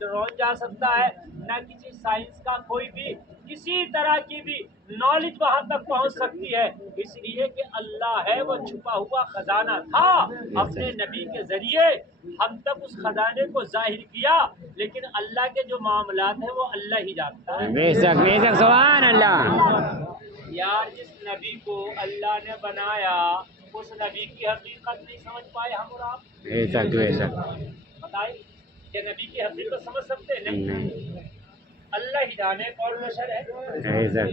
Drone जा सकता है, न किसी साइंस का कोई भी किसी तरह की भी नॉलेज वहां तक पहुंच सकती है, इसलिए कि अल्लाह है वो छुपा हुआ खजाना था, अपने नबी के जरिए हम तक उस खजाने को जाहिर किया, लेकिन अल्लाह के जो मामलात है वो अल्लाह ही जानता है। बेशक बेशक, सुभान अल्लाह। यार जिस नबी को अल्लाह ने बनाया उस नबी की हकीकत नहीं समझ पाए हम और आप? बेशक बेशक, बताइए, ये नबी की हकीकत समझ सकते हैं? नहीं। अल्लाह ही जाने कौन बशर है, बेशक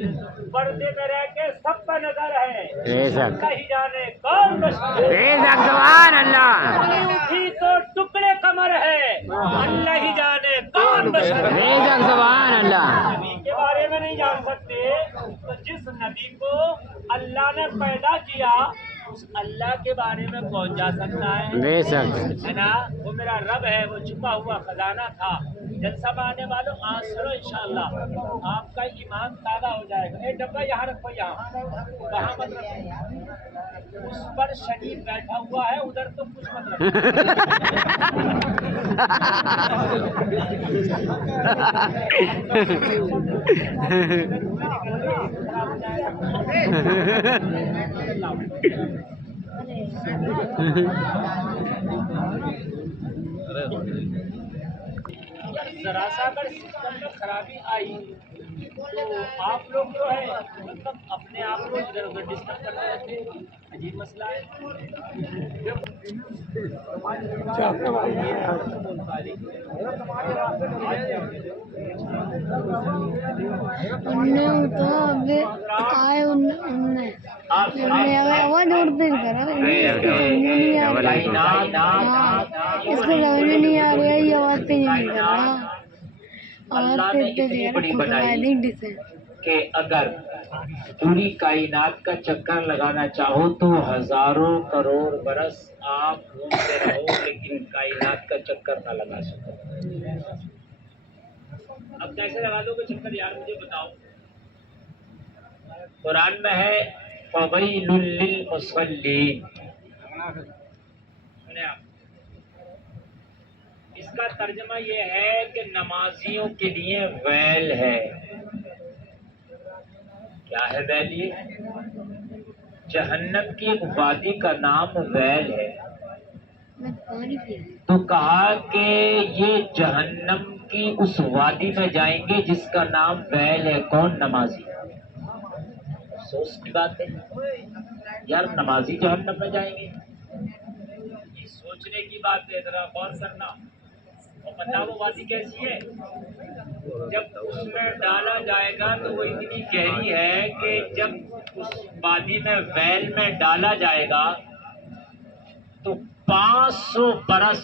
पर्दे में रह के सबका नजर है, बेशक अल्लाह ही जाने कौन बशर है। बेशक, सुभान अल्लाह। उठी तो टुकड़े कमर है, अल्लाह ही जाने कौन बशर है। बेशक, सुभान अल्लाह। नबी के बारे में नहीं जान सकते, तो जिस नबी को अल्लाह ने पैदा किया उस अल्लाह के बारे में कौन जा सकता है? बेशक है ना, वो मेरा रब है, वो छुपा हुआ खजाना था। जलसा में आने वालों आज सुनो इंशाअल्लाह, आपका ईमान ताज़ा हो जाएगा। एक डब्बा यहाँ रखो, यहाँ वहाँ मत रखो, उस पर शरीफ बैठा हुआ है, उधर तो कुछ मत जरा सा अगर सिस्टम में खराबी आई तो आप लोग जो है मतलब अपने आप को इधर उधर डिस्टर्ब करते रहते हैं, अजीब मसला है। उनने तो अबे आए उनने आवाज उड़ती करा, इसको समझ में नहीं आ रही है, ये आवाज तेज नहीं कर रहा, अल्लाह ने इतनी बड़ी बनाई कि अगर पूरी कायनात का चक्कर लगाना चाहो तो हजारों करोड़ बरस आप घूमते रहो, लेकिन कायनात का चक्कर ना लगा सको। अब कैसे लगा दोगे चक्कर यार, मुझे बताओ। कुरान में है फवैलुल लिल मुसल्लीन, सुने आप, इसका तर्जमा ये है कि नमाजियों के लिए वैल है। क्या है वैल? ये जहन्नम की एक वादी का नाम वैल है। तो कहा कि ये जहन्नम की उस वादी में जाएंगे जिसका नाम वैल है। कौन? नमाजी। अफसोस की बात है यार, नमाजी जहन्नम में जाएंगे, ये सोचने की बात है, जरा गौर करना। और पता वो वादी कैसी है? जब उसमें डाला जाएगा तो वो इतनी गहरी है कि जब उस वादी में वैल में डाला जाएगा तो 500 बरस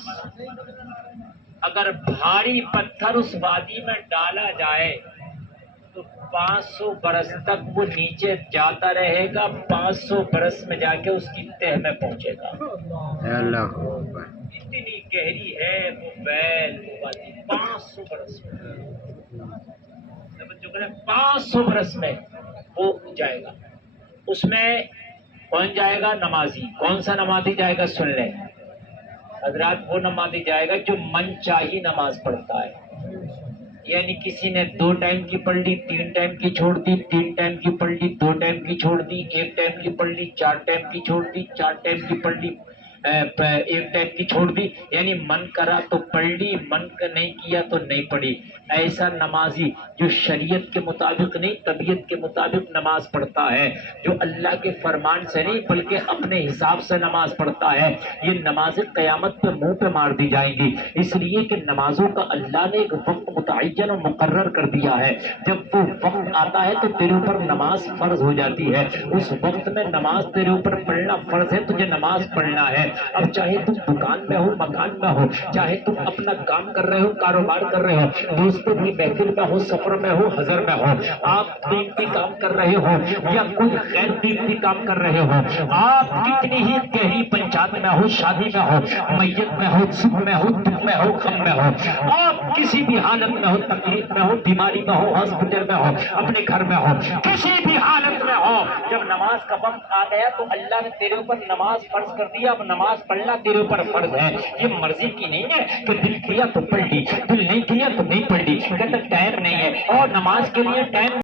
अगर भारी पत्थर उस वादी में डाला जाए तो 500 बरस तक वो नीचे जाता रहेगा, 500 बरस में जाके उसकी तह में पहुंचेगा। इतनी गहरी है वो वैल, वो वादी 500 बरस में, 500 बरस में वो जाएगा। उसमें कौन जाएगा? नमाजी। कौन सा नमाजी जाएगा? सुन ले हजरात, वो नमाजी जाएगा जो मनचाही नमाज पढ़ता है, यानी किसी ने 2 टाइम की पढ़ ली, 3 टाइम की छोड़ दी, 3 टाइम की पढ़ ली, 2 टाइम की छोड़ दी, 1 टाइम की पढ़ ली, 4 टाइम की छोड़ दी, 4 टाइम की पढ़ ली, 1 टाइम की छोड़ दी, यानी मन करा तो पढ़ ली, मन नहीं किया तो नहीं पढ़ी। ऐसा नमाजी जो शरीयत के मुताबिक नहीं, तबीयत के मुताबिक नमाज पढ़ता है, जो अल्लाह के फरमान से नहीं बल्कि अपने हिसाब से नमाज पढ़ता है, ये नमाजें क़यामत पे मुंह पे मार दी जाएंगी। इसलिए कि नमाजों का अल्लाह ने एक वक्त मुतअय्यन और मुकर्रर कर दिया है। जब वो वक्त आता है तो तेरे ऊपर नमाज फर्ज हो जाती है, उस वक्त में नमाज तेरे ऊपर पढ़ना फर्ज है, तुझे नमाज पढ़ना है। अब चाहे तुम दुकान में हो, मकान में हो, चाहे तुम अपना काम कर रहे हो, कारोबार कर रहे हो, दोस्तों की महफिल में हो, सफर में हो, हजर में हो, आप कीमती काम कर रहे हो या कोई गैर कीमती काम कर रहे हो, आप कितनी ही गहरी पंचायत में हो, शादी में हो, मैयत में हो, सुख में हो, दुख में हो, गम में हो, आप کسی بھی حالت میں ہو، تکلیف میں ہو، بیماری میں ہو، ہاسپٹل میں ہو، اپنے گھر میں ہو، کسی بھی حالت میں ہو، جب نماز کا وقت آ گیا تو اللہ نے تیرے اوپر نماز فرض کر دیا. اب نماز پڑھنا تیرے اوپر فرض ہے. یہ مرضی کی نہیں ہے کہ دل کیا تو پڑھ لی، دل نہیں کیا تو نہیں پڑھ لی. کہتا ٹائم نہیں ہے، اور نماز کے لیے ٹائم